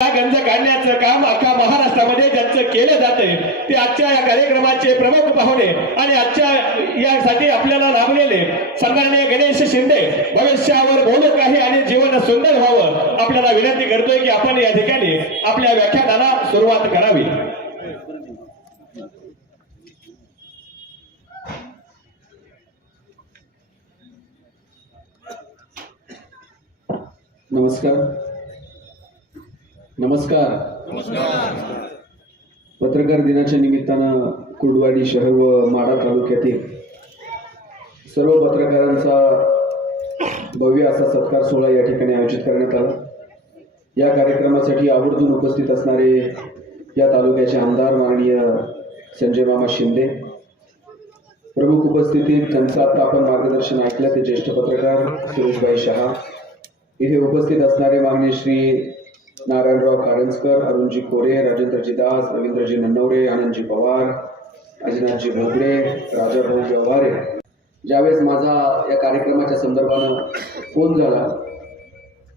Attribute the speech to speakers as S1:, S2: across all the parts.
S1: गंज काढण्याचं काम अख्खा महाराष्ट्रामध्ये ज्यांचं केलं जातंय. ते आजच्या या कार्यक्रमाचे प्रमुख पाहुणे आणि आजच्या यासाठी आपल्याला लाभलेले सन्माननीय गणेश शिंदे. भविष्यावर बोलत काही आणि जीवन सुंदर व्हावं आपल्याला विनंती करतोय की आपण या ठिकाणी आपल्या व्याख्यानाला सुरुवात करावी.
S2: नमस्कार. नमस्कार. पत्रकार दिनाच्या निमित्तानं कुर्डवाडी शहर व माडा तालुक्यातील सर्व पत्रकारांचा भव्य असा सत्कार सोहळा या ठिकाणी आयोजित करण्यात आला. या कार्यक्रमासाठी आवर्जून उपस्थित असणारे या तालुक्याचे आमदार माननीय संजय मामा शिंदे प्रमुख उपस्थितीत त्यांचं आता आपण मार्गदर्शन ऐकलं ते ज्येष्ठ पत्रकार सुरेशभाई शहा. इथे उपस्थित असणारे मागणे श्री नारायणराव कारंजकर अरुणजी कोरे राजेंद्रजी दास रवींद्रजी नन्नवरे आनंदजी पवार अजिनाथजी भोगडे राजाभाऊ व्यवहारे. ज्यावेळेस माझा या कार्यक्रमाच्या संदर्भानं फोन झाला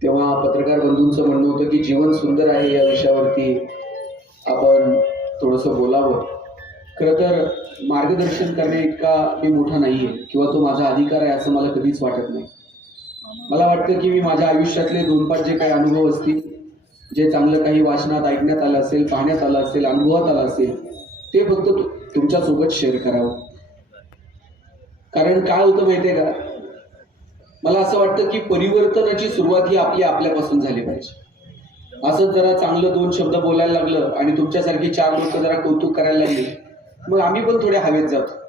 S2: तेव्हा पत्रकार बंधूंचं म्हणणं होतं की जीवन सुंदर आहे या विषयावरती आपण थोडंसं बोलावं. खरं तर मार्गदर्शन करणे इतका मी मोठा नाही आहे किंवा तो माझा अधिकार आहे असं मला कधीच वाटत नाही. मला वाटतं की मी माझ्या आयुष्यातले दोन पाच जे काही अनुभव असतील जे चांगलं काही वाचनात ऐकण्यात आलं असेल पाहण्यात आलं असेल अनुभवात आलं असेल ते फक्त तुमच्यासोबत शेअर करावं. कारण काय होतं माहितीये का? मला असं वाटतं की परिवर्तनाची सुरुवात ही आपली आपल्यापासून झाली पाहिजे. असं जरा चांगलं दोन शब्द बोलायला लागलं आणि तुमच्यासारखी चार लोक जरा कौतुक करायला लागली मग आम्ही पण थोडे हवेत जातो.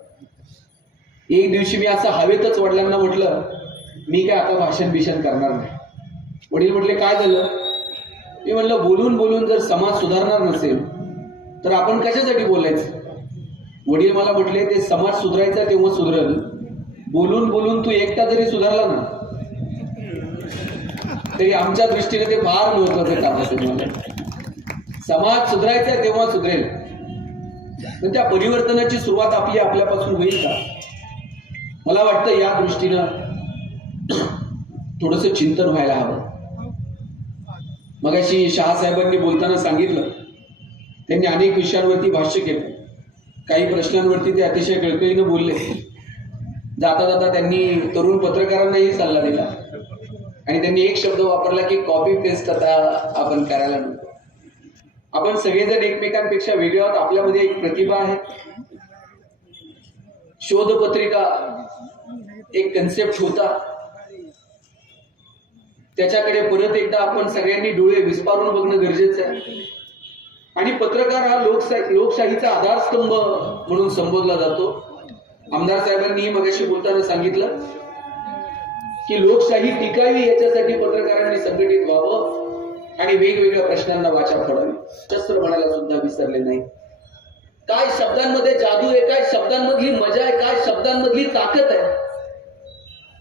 S2: एक दिवशी मी असं हवेतच वडिलांना म्हटलं मी काय आता भाषण बिषण करणार नाही. वडील म्हटले काय झालं? मी म्हणलं बोलून बोलून जर समाज सुधारणार नसेल तर आपण कशासाठी बोलायचं? वडील मला म्हटले ते समाज सुधारायचा तेव्हा सुधरल. बोलून बोलून तू एकटा जरी सुधारला ना? तरी आमच्या दृष्टीने ते फार महत्वाचं काम असेल समाज सुधारायचा तेव्हा सुधरेल. पण त्या परिवर्तनाची सुरुवात आपली आपल्यापासून होईल का? मला वाटतं या दृष्टीनं थोडस चिंतन व्हायला हवं. मगाशी शहासाहेबांनी बोलताना सांगितलं. त्यांनी अनेक विषयांवरती भाष्य केलं. काही प्रश्नांवरती ते अतिशय कळकळीनं बोलले. जाता जाता त्यांनी तरुण पत्रकारांनाही सल्ला दिला. आणि त्यांनी एक शब्द वापरला की कॉपी पेस्ट आता आपण करायला नको. आपण सगळेजण एकमेकांपेक्षा वेगळे आहोत. आपल्यामध्ये एक प्रतिभा आहे. शोधपत्रिका एक कन्सेप्ट होता. त्याच्याकडे परत एकदा आपण सगळ्यांनी डोळे विस्पारून बघणं गरजेचं आहे. आणि पत्रकार हा लोकशाही लोकशाहीचा आधारस्तंभ म्हणून संबोधला जातो. आमदार साहेबांनी मगाशी बोलताना सांगितलं की लोकशाही टिकावी याच्यासाठी पत्रकारांनी संघटित व्हावं आणि वेगवेगळ्या प्रश्नांना वाचा फोडावी. शस्त्र म्हणायला सुद्धा विसरले नाही. काय शब्दांमध्ये जादू आहे काय शब्दांमधली मजा आहे काय शब्दांमधली ताकद आहे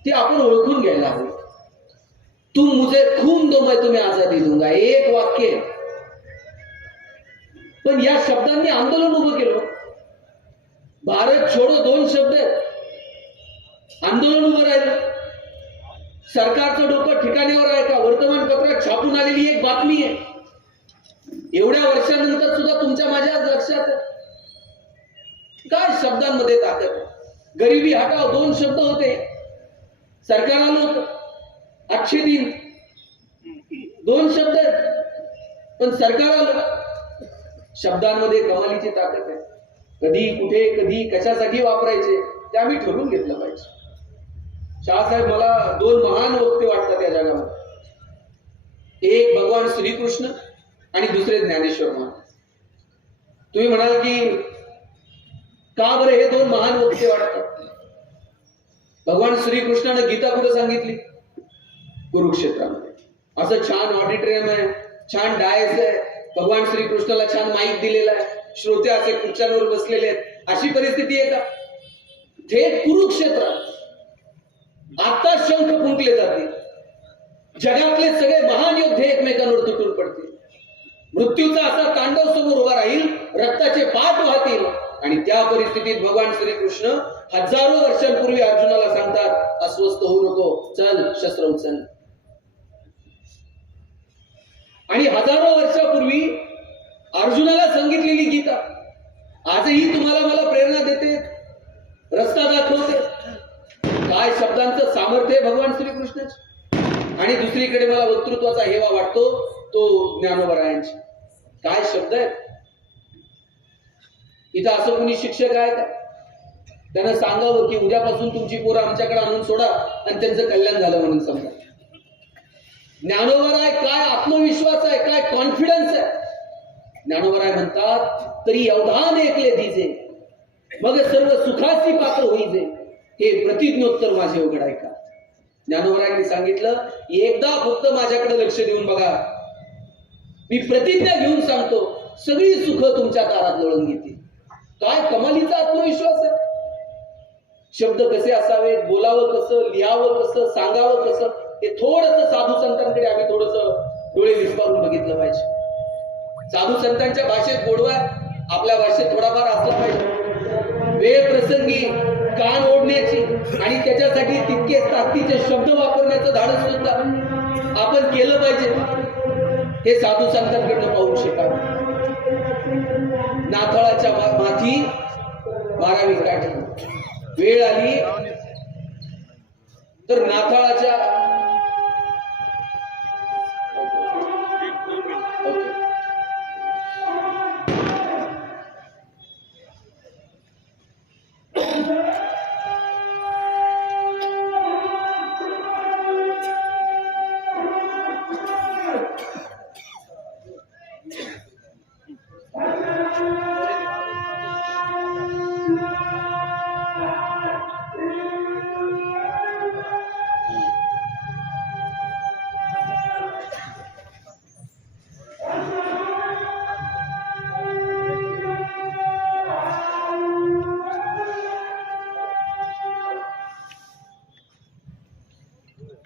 S2: ती आपण ओळखून घ्यायला हवी. तुम मुझे खून दो मैं तुम्हें आजादी दूंगा। एक वाक्य पण या शब्दांनी आंदोलन उभं केलं। भारत छोडो दोन शब्द आंदोलन उभं राहिलं। सरकारचं डोकं ठिकाणीवर आहे का? वर्तमानपत्रात छापून आलेली एक बातमी आहे. एवढ्या वर्षानंतर सुद्धा तुमच्या माझ्या लक्षात काय शब्दांमध्ये ताकद? गरिबी हटाव दोन शब्द होते. सरकार आलं होतं. अच्छे दिन दोन शब्द आहेत पण सरकार शब्दांमध्ये कमालीची ताकद आहे. कधी कुठे कधी कशासाठी वापरायचे ते आम्ही ठरवून घेतलं पाहिजे. शाहसाहेब मला दोन महान वक्ते वाटतात या जगामध्ये. एक भगवान श्रीकृष्ण आणि दुसरे ज्ञानेश्वर महाराज. तुम्ही म्हणाल की का बरं हे दोन महान वक्ते वाटतात? भगवान श्रीकृष्णानं गीता कुठं सांगितली? कुरुक्षेत्रामध्ये. असं छान ऑडिटोरियम आहे छान डायस आहे. भगवान श्रीकृष्णाला छान माईक दिलेला आहे. श्रोते असे खुर्च्यांवर बसलेले आहेत. अशी परिस्थिती आहे का? थेट कुरुक्षेत्रात. आता शंख फुंकले जाते जगातले सगळे महान योद्धे एकमेकांवर तुटून पडतील. मृत्यूचा असा तांडव समोर उभा राहील रक्ताचे पाठ वाहतील. आणि त्या परिस्थितीत भगवान श्रीकृष्ण हजारो वर्षांपूर्वी अर्जुनाला सांगतात अस्वस्थ होऊ नको चल शस्त्र उचल. आणि हजारो वर्षापूर्वी अर्जुनाला सांगितलेली गीता आजही तुम्हाला मला प्रेरणा देते. रस्ता दाखवते. काय शब्दांचं सामर्थ्य भगवान श्रीकृष्णाचे? आणि दुसरीकडे मला वक्तृत्वाचा हेवा वाटतो तो ज्ञानोबरायांची. काय शब्द आहेत इथं असं कोणी शिक्षक आहे का? त्यांना सांगावं की उद्यापासून तुमची पोरं आमच्याकडे आणून सोडा आणि त्यांचं कल्याण झालं म्हणून समजा. ज्ञानोवर आहे काय आत्मविश्वास आहे काय कॉन्फिडन्स आहे? ज्ञानोवर आहे म्हणतात तरी अवधान ऐकले दिजे मग सर्व सुखासी पात्र होईजे. हे प्रतिज्ञोत्तर माझे उघड आहे का? सांगितलं एकदा फक्त माझ्याकडे लक्ष देऊन बघा. मी प्रतिज्ञा घेऊन सांगतो सगळी सुख तुमच्या तारात लोळून घेतील. काय कमालीचा आत्मविश्वास आहे? शब्द कसे असावेत? बोलावं कसं? लिहावं कसं? सांगावं कसं? ते थोडस साधू संतांकडे आम्ही थोडस डोळे विस्पारून बघितलं पाहिजे. साधू संतांच्या भाषेत गोडवा आपल्या भाषेत थोडाफार असला पाहिजे. वेळ प्रसंगी कान ओढण्याची आणि त्याच्यासाठी तितकेच ताकदीचे शब्द वापरण्याचं धाडस सुद्धा आपण केलं पाहिजे. हे साधू संतांकडनं पाहू शकावं. नाथळाच्या माथी बारावी काढली. वेळ आली. तर नाथळाच्या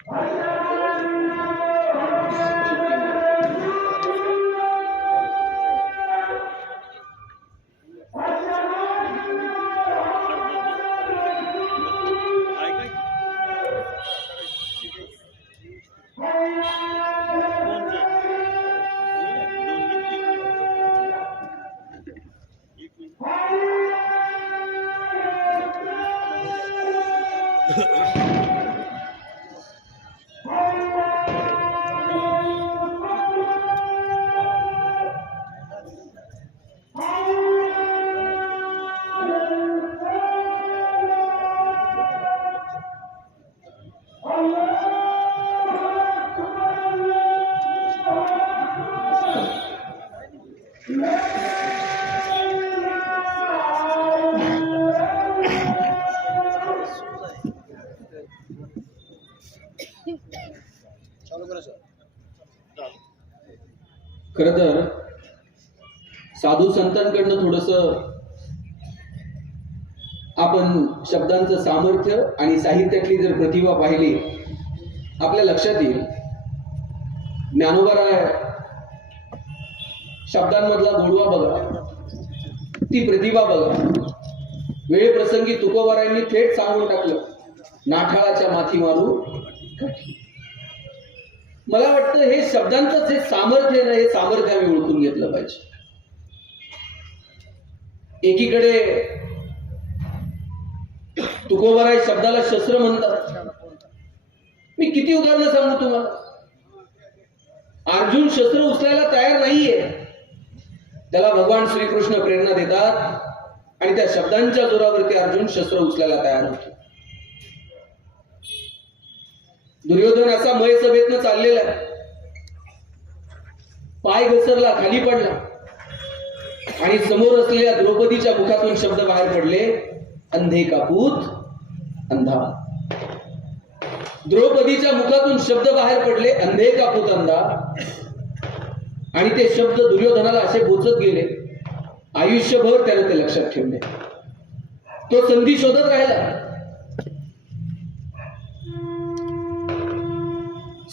S2: खर साधू थोडस आपण शब्दांचं सामर्थ्य आणि साहित्यातली जर प्रतिभा पाहिली आपल्या लक्षात येईल. ज्ञानोबा शब्दांमधला गोडवा बघा. ती प्रतिभा बघा. वेळप्रसंगी तुकोबारायांनी थेट सांगून टाकलं नाठाळाच्या माथी मारू मला वाटतं हे शब्दांचं जे सामर्थ्य आहे ना हे सामर्थ्य आम्ही ओळखून घेतलं पाहिजे. एकीकडे तुकोबाराय शब्दाला शस्त्र म्हणतात. मी किती उदाहरणं सांगू तुम्हाला? अर्जुन शस्त्र उचलायला तयार नाहीये. त्याला भगवान श्रीकृष्ण प्रेरणा देतात आणि त्या शब्दांच्या जोरावरती अर्जुन शस्त्र उचलायला तयार होतो. दुर्योधन असा मय सभेतनं चाललेला. आहे. पाय घसरला खाली पडला. आणि समोर असलेल्या द्रौपदीच्या मुखातून शब्द बाहेर पडले अंधे कापूत अंधा. द्रौपदीच्या मुखातून शब्द बाहेर पडले अंधे कापूत अंधा. आणि ते शब्द दुर्योधनाला असे बोचत गेले आयुष्यभर त्याने ते लक्षात ठेवले. तो संधी शोधत राहिला.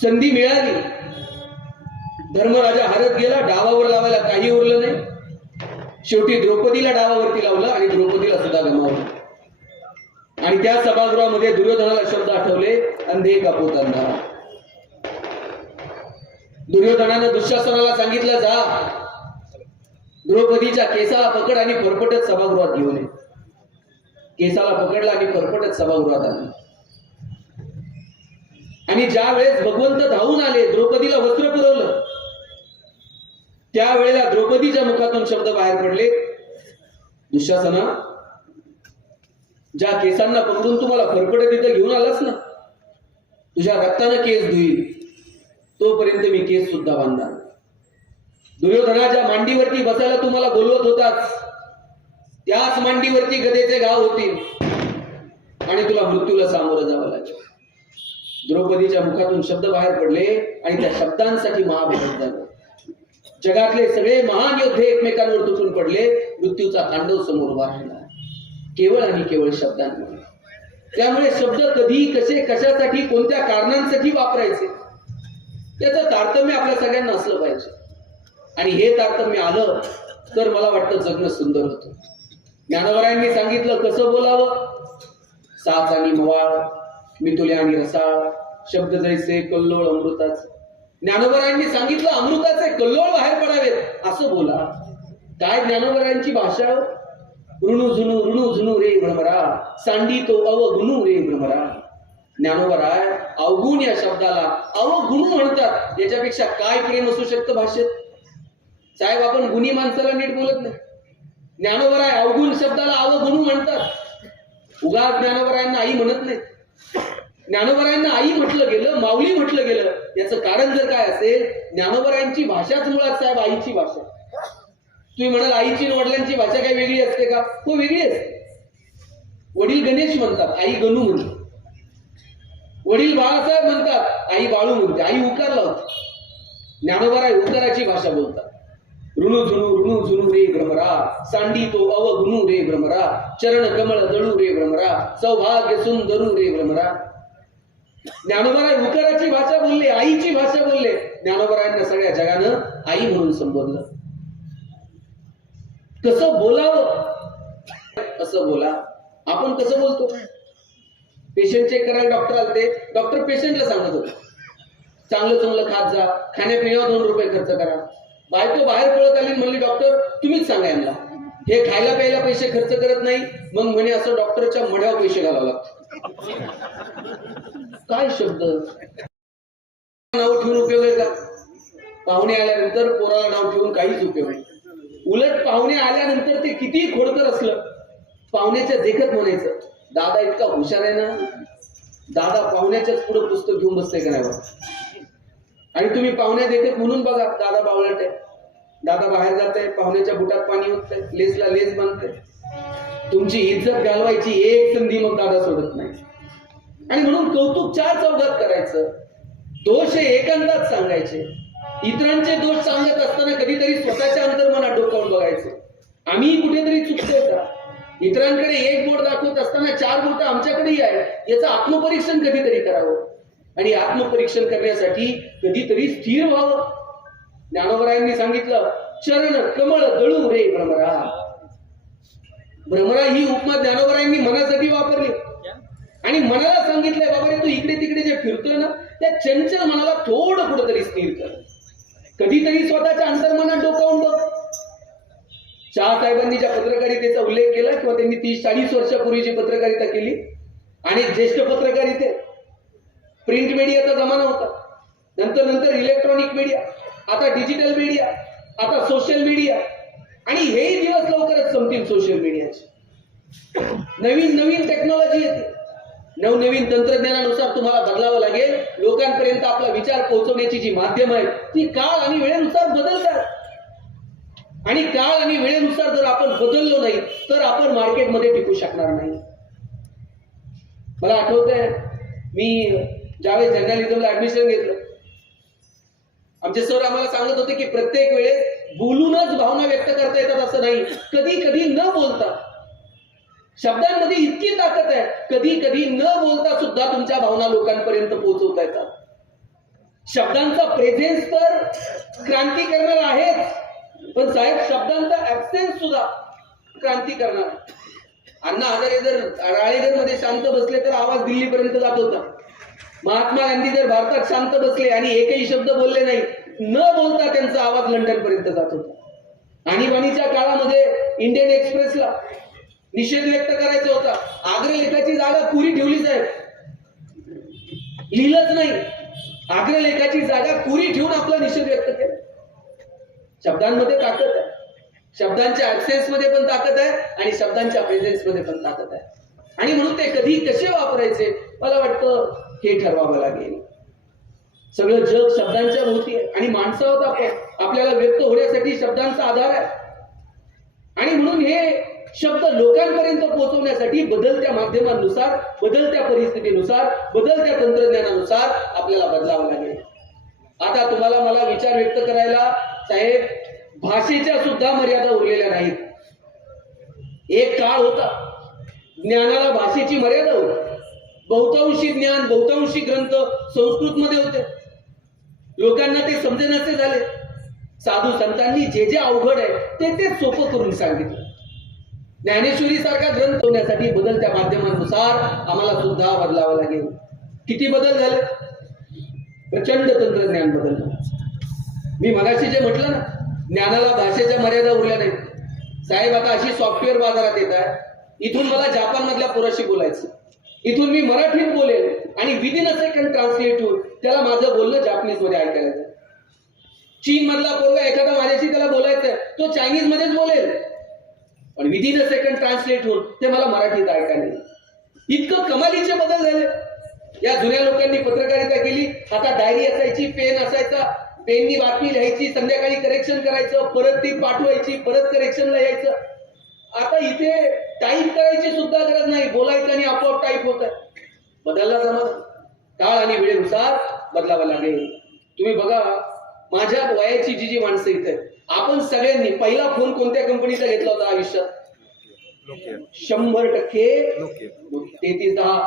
S2: संधी मिळाली. धर्मराजा हरत गेला डावावर लावायला काही उरलं नाही शेवटी द्रौपदीला डावावरती लावलं आणि द्रौपदीला सुद्धा गमावलं. आणि त्या सभागृहामध्ये दुर्योधनाला शब्द आठवले अंधे कापूत अंधारा दुर्योधनानं दुःशासनाला सांगितलं जा. द्रौपदीच्या केसाला पकड आणि फरफटत सभागृहात घेऊन ये. केसाला पकडला आणि फरफटत सभागृहात आली आणि ज्या वेळेस भगवंत धावून आले द्रौपदीला वस्त्र पुरवलं. त्यावेळेला द्रौपदीच्या मुखातून शब्द बाहेर पडले. दुःशासना ज्या केसांना पकडून तुम्हाला फरफडे तिथं घेऊन आलास ना तुझ्या रक्तानं केस धुईल तोपर्यंत मी केस सुद्धा बांधणार दुर्योधनाच्या मांडीवरती बसायला तुम्हाला बोलवत होताच. त्याच मांडीवरती गदेचे घाव होतील. आणि तुला मृत्यूला सामोरं जावं लागेल. द्रौपदीच्या मुखातून शब्द बाहेर पडले आणि त्या शब्दांसाठी महाभारत झालं. जगातले सगळे महान योद्धे एकमेकांवर तुटून पडले मृत्यूचा तांडव समोर उभा राहिला केवळ आणि केवळ शब्दांमुळे त्यामुळे शब्द कधी कसे कशासाठी कोणत्या कारणांसाठी वापरायचे? त्याचं तारतम्य आपल्या सगळ्यांना असलं पाहिजे. आणि हे तारतम्य आलं तर मला वाटतं जगणं सुंदर होतं. ज्ञानवरायांनी सांगितलं कसं बोलावं? साच आणि मवाळ मितुल्या आणि रसाळ शब्द जैसे कल्लोळ अमृताच. ज्ञानोबरांनी सांगितलं अमृताचे कल्लोळ बाहेर पडावेत. असं बोला. काय ज्ञानोबरायांची भाषा? ऋणू झुनू ऋणू झुनू रे भ्रमरा. सांडी तो अवगुणू रे भ्रमरा. ज्ञानोबराय अवगुण या शब्दाला अवगुणू म्हणतात. याच्यापेक्षा काय प्रेम असू शकतं भाषेत? साहेब आपण गुणी माणसाला नीट बोलत नाही. ज्ञानोबराय अवगुण शब्दाला अवगुणू म्हणतात. उगा ज्ञानोबरायांना आई म्हणत नाही ज्ञानोबरायांना आई म्हटलं गेलं माऊली म्हटलं गेलं याचं कारण जर काय असेल ज्ञानोबरायांची भाषाच मुळात साहेब आईची भाषा तुम्ही म्हणाल आईची वडिलांची भाषा काही वेगळी असते का? हो वेगळी असते. वडील गणेश म्हणतात आई गणू म्हणते वडील बाळासाहेब म्हणतात आई बाळू म्हणते आई उकार होता. ज्ञानोबराय उकाराची भाषा बोलतात. ऋणु झुणू ऋणू झुणू रे भ्रमरा. सांडी तो अवगुणू रे भ्रमरा. चरण कमळ दळू रे भ्रमरा. सौभाग्य सुंदरू रे भ्रमरा. ज्ञानोबराय उकाराची भाषा बोलले आईची भाषा बोलले. ज्ञानोबरायांना सगळ्या जगानं आई म्हणून संबोधलं. कसं बोलावं? असं बोला. आपण कसं बोलतो? पेशंट चेक करायला डॉक्टर आलते. डॉक्टर पेशंटला सांगत. होते चांगलं चांगलं खात जा. खाण्यापिण्यावर दोन रुपये खर्च करा. बायको बाहेर पळत आली म्हणली डॉक्टर तुम्हीच सांगा यांना. हे खायला प्यायला पैसे खर्च करत नाही. मग म्हणे असं डॉक्टरच्या मढ्यावर पैसे घालावं लागतो. काय शब्द? नाव ठेवून उपयोग आहे का? पाहुणे आल्यानंतर पोराला नाव ठेवून काहीच उपयोग नाही. उलट पाहुणे आल्यानंतर ते किती खोडकर असलं पाहुण्याच्या देखत म्हणायचं दादा इतका हुशार आहे ना? दादा पाहुण्याच्याच पुढे पुस्तक घेऊन बसतंय का नाही आणि तुम्ही पाहुण्या देखत म्हणून बघा दादा बावळट आहे. दादा बाहेर जात आहे पाहुण्याच्या बुटात पाणी होत आहे लेसला लेस बांधते तुमची इज्जत घालवायची एक संधी मग दादा सोडत नाही. आणि म्हणून कौतुक चार चौघात करायचं. दोष हे एकांतात सांगायचे. इतरांचे दोष सांगत असताना कधीतरी स्वतःच्या अंतर्मनात डोकावून बघायचं. आम्ही कुठेतरी चुकतोय का? इतरांकडे एक बोट दाखवत असताना चार बोट आमच्याकडेही आहे याचं आत्मपरीक्षण कधीतरी करावं. आणि आत्मपरीक्षण करण्यासाठी कधीतरी स्थिर व्हावं. ज्ञानोबरायांनी सांगितलं चरण कमळ दळू रे भ्रमरा भ्रमरा ही उपमा ज्ञानोबरायांनी मनासाठी वापरली. आणि मनाला सांगितलंय बाबा रे तू इकडे तिकडे जे फिरतोय ना त्या चंचल मनाला थोडं कुठंतरी स्थिर कर. कधीतरी स्वतःच्या अंतर्मनात डोकावून बघ. साहेबांनी ज्या पत्रकारितेचा उल्लेख केला किंवा त्यांनी तीस चाळीस वर्षापूर्वी जी पत्रकारिता केली आणि ज्येष्ठ पत्रकारिते प्रिंट मीडियाचा जमाना होता. नंतर नंतर इलेक्ट्रॉनिक मीडिया आता डिजिटल मीडिया आता सोशल मीडिया आणि हेही दिवस लवकरच संपतील सोशल मीडियाचे. नवीन नवीन टेक्नॉलॉजी येते. नवनवीन तंत्रज्ञानानुसार तुम्हाला बदलावं लागेल. लोकांपर्यंत आपला विचार पोहोचवण्याची जी माध्यम आहे ती काळ आणि वेळेनुसार बदलतात. आणि काळ आणि वेळेनुसार जर आपण बदललो नाही तर आपण मार्केटमध्ये टिकू शकणार नाही. मला आठवतंय मी ज्यावेळेस जर्नलिझमला ऍडमिशन घेतलं आमचे सर आम्हाला सांगत होते की प्रत्येक वेळेस बोलूनच भावना व्यक्त करता येतात असं नाही. कधी कधी न बोलता शब्दांमध्ये इतकी ताकद आहे. कधी कधी न बोलता सुद्धा तुमच्या भावना लोकांपर्यंत पोहोचवता येतात. शब्दांचा प्रेझेन्स तर क्रांती करणार आहेच. पण साहेब शब्दांचा ऍबसेन्स सुद्धा क्रांती करणार अण्णा हजारे जर राळेगरमध्ये शांत बसले तर आवाज दिल्लीपर्यंत जात होता. महात्मा गांधी जर भारतात शांत बसले आणि एकही शब्द बोलले नाही न बोलता त्यांचा आवाज लंडन पर्यंत जात होता. आणीबाणीच्या काळामध्ये इंडियन एक्सप्रेसला निषेध व्यक्त करायचा होता. अग्रलेखाची जागा पुरी ठेवली साहेब. लिहिलंच नाही. आग्रलेखाची जागा पुरी ठेवून आपला निषेध व्यक्त केला. शब्दांमध्ये ताकद आहे. शब्दांच्या ऍबसेन्समध्ये पण ताकद आहे आणि शब्दांच्या प्रेझेन्समध्ये पण ताकद आहे. आणि म्हणून ते कधी कसे वापरायचे मला वाटतं हे ठरवावं लागेल. सगळं जग शब्दांच्या भोवती आहे. आणि माणसावर आपण आपल्याला व्यक्त होण्यासाठी शब्दांचा आधार आहे. आणि म्हणून हे शब्द लोकांपर्यंत पोहोचवण्यासाठी बदलत्या माध्यमांनुसार बदलत्या परिस्थितीनुसार बदलत्या तंत्रज्ञानानुसार आपल्याला बदलावं लागेल. आता तुम्हाला मला विचार व्यक्त करायला साहेब भाषेच्या सुद्धा मर्यादा उरलेल्या नाहीत. एक काळ होता. ज्ञानाला भाषेची मर्यादा होती. बहुतांशी ज्ञान बहुतांशी ग्रंथ संस्कृत मध्ये होते. लोकांना ते समजेनासे झाले. साधू संतांनी जे जे अवघड आहे ते ते सोपं करून सांगितलं. ज्ञानेश्वरी सारखा ग्रंथ होण्यासाठी बदलत्या माध्यमानुसार आम्हाला सुद्धा बदलावं लागेल. किती बदल झाले? प्रचंड तंत्रज्ञान बदल मी मगाशी जे म्हटलं ना ज्ञानाला भाषेच्या मर्यादा उरल्या नाहीत. साहेब आता अशी सॉफ्टवेअर बाजारात येत आहे. इथून मला जपान मधल्या पोराशी बोलायचं. इथून मी मराठीत बोलेल आणि विदिन अ सेकंड ट्रान्सलेट होऊन त्याला माझं बोलणं जापनीजमध्ये ऐकायला चीन मधला पोरगा एखादा माझ्याशी त्याला बोलायचं तो चायनीज मध्येच बोलेल. पण विदिन अ सेकंड ट्रान्सलेट होऊन ते मला मराठीत ऐकायला इतकं कमालीचे बदल झाले. या जुन्या लोकांनी पत्रकारिता केली. आता डायरी असायची पेन असायचा. पेननी बातमी लिहायची संध्याकाळी करेक्शन करायचं परत ती पाठवायची परत करेक्शनला यायचं. आता इथे टाईप करायची सुद्धा गरज नाही. बोलायचं आणि आपोआप टाईप होत. आहे बदलला जमा काळ आणि वेळेनुसार बदलावा लागेल. तुम्ही बघा माझ्या वयाची जी जी माणसं इथे आहेत, आपण सगळ्यांनी पहिला फोन कोणत्या कंपनीचा घेतला होता आयुष्यात? शंभर टक्के तेहतीस दहा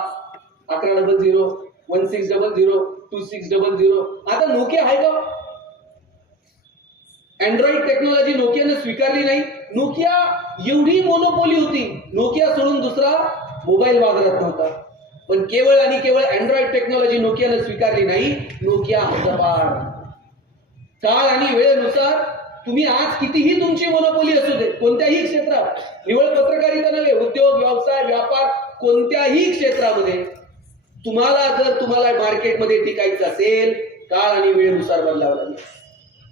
S2: अकरा double zero one six double zero two six double zero आता नोकिया आहे का? अँड्रॉइड टेक्नॉलॉजी नोकियाने स्वीकारली नाही. नोकिया एवढी मोनोपोली होती. नोकिया सोडून दुसरा मोबाईल बाजारात नव्हता. पण केवळ आणि केवळ अँड्रॉइड टेक्नॉलॉजी नोकियाने स्वीकारली नाही. नोकिया हद्दपार काळ आणि वेळेनुसार तुम्ही आज कितीही तुमची मोनोपोली असू दे कोणत्याही क्षेत्रात निवड पत्रकारिता नव्हे उद्योग व्यवसाय व्यापार कोणत्याही क्षेत्रामध्ये तुम्हाला जर तुम्हाला मार्केटमध्ये टिकायचं असेल काळ आणि वेळेनुसार बदलावं लागेल.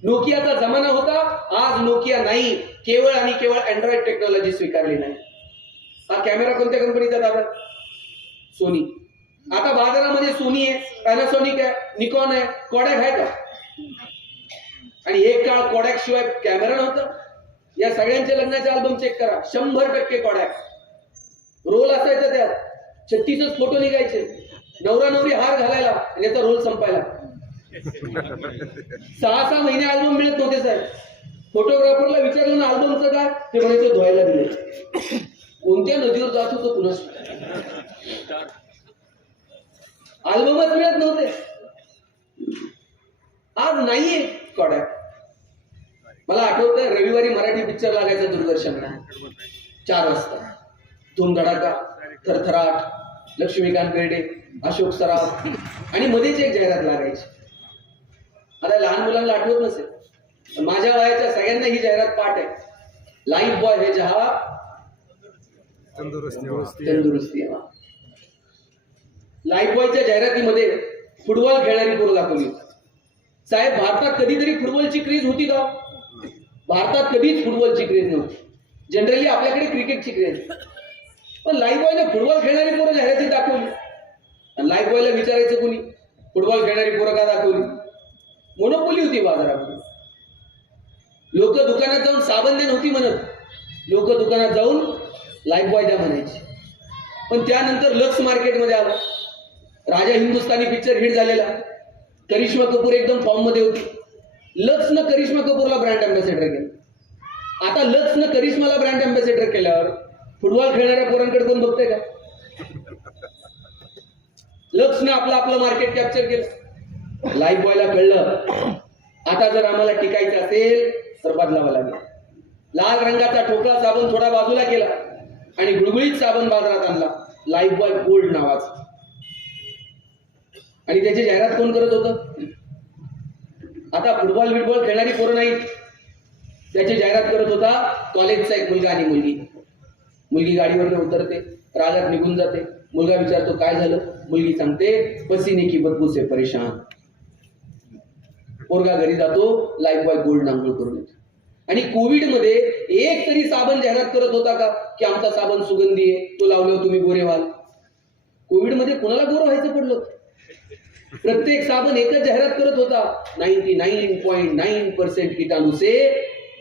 S2: नोकियाचा जमाना होता आज नोकिया नाही केवळ आणि केवळ अँड्रॉइड टेक्नॉलॉजी स्वीकारली नाही. हा कॅमेरा कोणत्या कंपनीचा दादा? सोनी. आता बाजारामध्ये सोनी आहे पॅनासॉनिक आहे निकॉन आहे कॉडॅक आहे का आणि एक काळ कॉडॅक शिवाय कॅमेरा नव्हता. या सगळ्यांच्या लग्नाचे अल्बम चेक करा. शंभर टक्के कॉडॅक रोल असायचा त्यात. छत्तीसच फोटो निघायचे. नवरा नवरी हार घालायला आणि याचा रोल संपायला. सहा सहा महिने अल्बम मिळत नव्हते साहेब. फोटोग्राफरला विचारलं ना अल्बमचं काय? ते म्हणायचे धुवायला दिले. कोणत्या नदीवर जात होतो पुन्हा अल्बमच मिळत नव्हते. आज नाहीये. कॉडॅक मला आठवतं रविवारी मराठी पिक्चर लागायचा दूरदर्शनला. चार वाजता. धूम धडाका थरथराट लक्ष्मीकांत बेर्डे अशोक सराफ आणि मध्येच एक जाहिरात लागायची. आता लहान मुलांना आठवत नसेल पण माझ्या वयाच्या सगळ्यांना ही जाहिरात पाठ आहे. लाईफ बॉय हे जहा तंदुरुस्ती हवा. लाईफ बॉयच्या जाहिरातीमध्ये फुटबॉल खेळणारी पोरं दाखवली. होती. साहेब भारतात कधीतरी फुटबॉलची क्रेज होती का? भारतात कधीच फुटबॉलची क्रेज नव्हती. जनरली आपल्याकडे क्रिकेटची क्रेज. पण लाईफ बॉयने फुटबॉल खेळणारी पोरं जाहिरातीत दाखवली. आणि लाईफ बॉयला विचारायचं कोणी? फुटबॉल खेळणारी पोरं का दाखवली? मोनोपोली होती बाजारामध्ये. लोक दुकानात जाऊन साबण द्या नव्हती म्हणत. लोक दुकानात जाऊन लाईफ बॉय द्या म्हणायची. पण त्यानंतर लक्स मार्केटमध्ये आलं. राजा हिंदुस्थानी पिक्चर हिट झालेला. करिश्मा कपूर एकदम फॉर्ममध्ये होती. लक्सनं करिश्मा कपूरला ब्रँड अँबॅसेडर केलं. आता लक्सनं करिश्माला ब्रँड अँबॅसेडर केल्यावर फुटबॉल खेळणाऱ्या पोरांकडे कोण बघतंय का? लक्सनं आपलं आपलं मार्केट कॅप्चर केलं. लाईफ बॉयला कळलं. आता जर आम्हाला टिकायचं असेल तर बदलावं लागेल. लाल रंगाचा ठोकळा साबण थोडा बाजूला केला आणि गुळगुळीत साबण बाजारात आणला. लाईफ बॉय गोल्ड नावाचा. आणि त्याची जाहिरात कोण करत होतं? आता फुटबॉल बिटबॉल खेळणारी पोरं नाहीत. त्याची जाहिरात करत होता कॉलेजचा एक मुलगा आणि मुलगी. मुलगी गाडीवर उतरते रागात निघून जाते. मुलगा विचारतो काय झालं? मुलगी सांगते पसीने की बदबू से परेशान. पोरगा घरी जातो लाईफ बॉय गोल्ड आंघोळ करून येतो. आणि कोविडमध्ये एक तरी साबण जाहिरात करत होता का? की आमचा साबण सुगंधी आहे तो लावल्यावर तुम्ही गोरे व्हाल. कोविडमध्ये कोणाला गोरं व्हायचं पडलं? प्रत्येक साबण एकच जाहिरात करत होता. Ninety nine point nine percent किटाणू से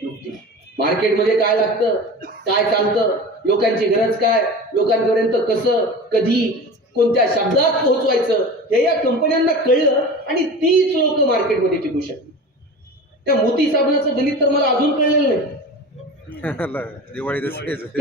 S2: मुक्ती. मार्केटमध्ये काय लागतं? काय चालतं? लोकांची गरज काय? लोकांपर्यंत कसं कधी कोणत्या शब्दात पोहोचवायचं? हे या कंपन्यांना कळलं आणि तीच लोक मार्केटमध्ये टिकू शकली. त्या मोती साबणाचं गणित तर मला अजून कळलेलं नाही.
S3: दिवाळी